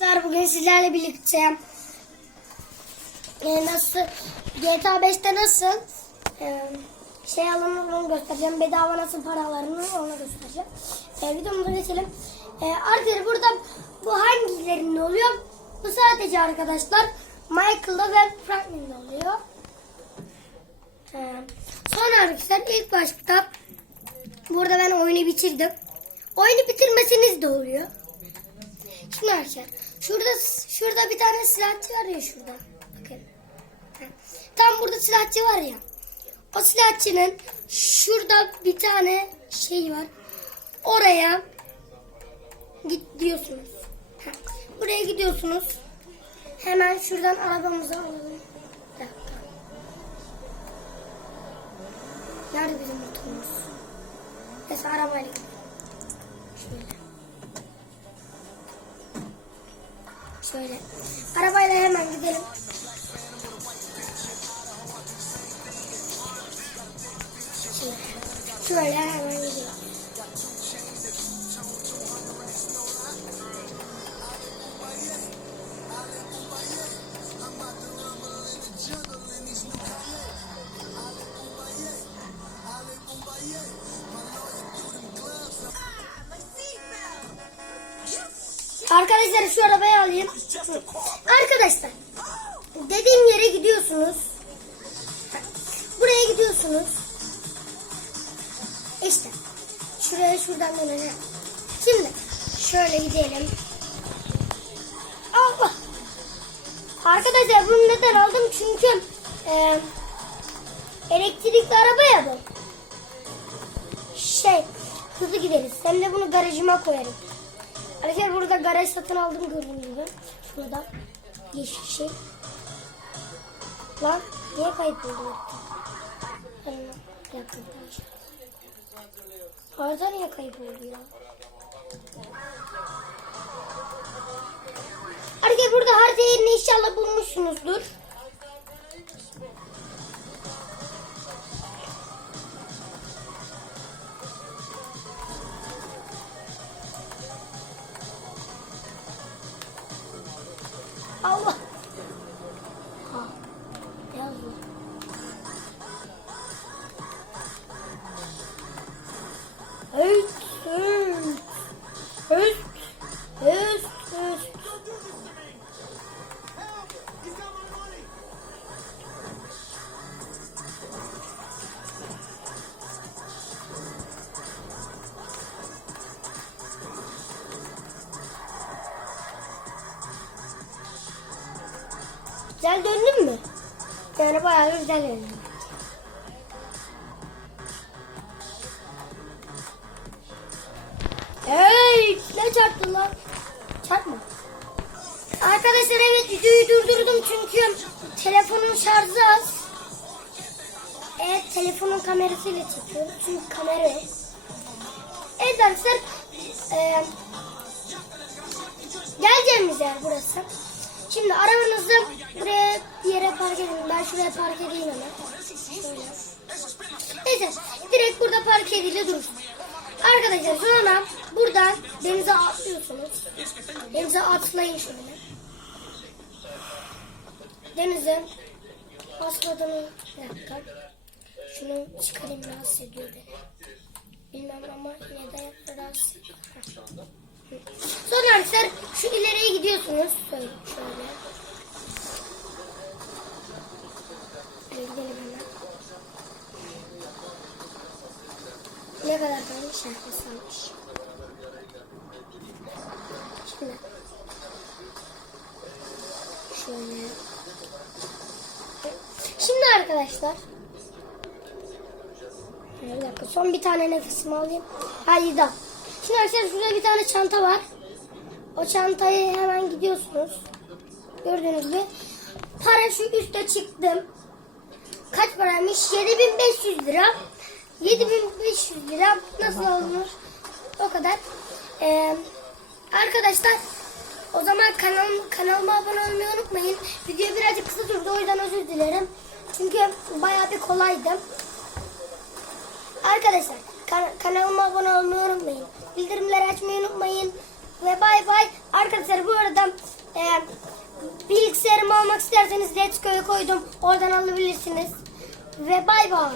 Arkadaşlar bugün sizlerle birlikte e, nasıl GTA 5'te nasıl e, şey alınır onu göstereceğim. Bedava nasıl para alınır onu göstereceğim. E, videomuza geçelim. E, arkadaşlar burada bu hangilerinde oluyor? Bu sadece arkadaşlar Michael'da ve Franklin'de oluyor. E, sonra arkadaşlar ilk başta burada ben oyunu bitirdim. Oyunu bitirmesiniz de oluyor. Şimdi şurada şurada bir tane silahçı var ya şurada. Bakın. Tam burada silahçı var ya. O silahçının şurada bir tane şey var. Oraya gidiyorsunuz. Ha. Buraya gidiyorsunuz. Hemen şuradan arabamızı alalım. Nerede bizim motorumuz? Neyse arabayla gidelim. Şöyle. Şöyle. Arabayla hemen gidelim. Şöyle. Hemen gidelim. Arkadaşlar şu arabayı alayım. Arkadaşlar dediğim yere gidiyorsunuz. Buraya gidiyorsunuz. İşte şuraya şuradan döneceğim. Şimdi şöyle gidelim. Allah. Arkadaşlar bunu neden aldım? Çünkü e, elektrikli araba ya bu. Şey hızlı gideriz. Hem de bunu garajıma koyarım. Arkadaşlar burada garaj satın aldım gördüğünüz gibi. Şurada yeşil şey. Lan niye kayıp oldu? Allah, Bir dakika arkadaşlar. Harita niye kayıp oldu ya? Arkadaşlar burada harita yerini inşallah bulmuşsunuzdur. Güzel döndün mü? Yani bayağı güzel döndüm. Hey, ne çarptın lan? Çarpma. Arkadaşlar evet videoyu durdurdum çünkü telefonun şarjı az. Evet telefonun kamerasıyla çekiyorum çünkü kamera yok. Evet arkadaşlar e, geleceğimiz yer burası. Şimdi arabanızı buraya bir yere park edin. Ben şuraya park edeyim hemen. Neyse direkt burada park edildi dursun. Arkadaşlar sonra buradan denize atlıyorsunuz. Denize atlayın şöyle. Denize atladım. Bir dakika. Şunu çıkarayım rahatsız ediyor beni. Bilmem ama yine de rahatsız ediyor. Sonra arkadaşlar şu ileriye gidiyorsunuz. Şöyle. şöyle. Şöyle gidelim hemen. Ne kadar kalmış? Şarkı salmış. Şimdi. Şöyle. Şimdi arkadaşlar. Bir dakika son bir tane nefesimi alayım. Haydi da. Şimdi arkadaşlar şurada bir tane çanta var. O çantayı hemen gidiyorsunuz. Gördüğünüz gibi. Para şu üstte çıktım. Kaç paraymış? 7500 lira. 7500 lira nasıl olmuş? O kadar. Ee, arkadaşlar o zaman kanal, kanalıma abone olmayı unutmayın. Video birazcık kısa sürdü o yüzden özür dilerim. Çünkü bayağı bir kolaydı. Arkadaşlar kan- kanalıma abone olmayı unutmayın. Bildirimleri açmayı unutmayın. Ve bay bay. Arkadaşlar bu arada e, bilgisayarımı almak isterseniz Let's Go'ya koydum. Oradan alabilirsiniz. Ve bay bay.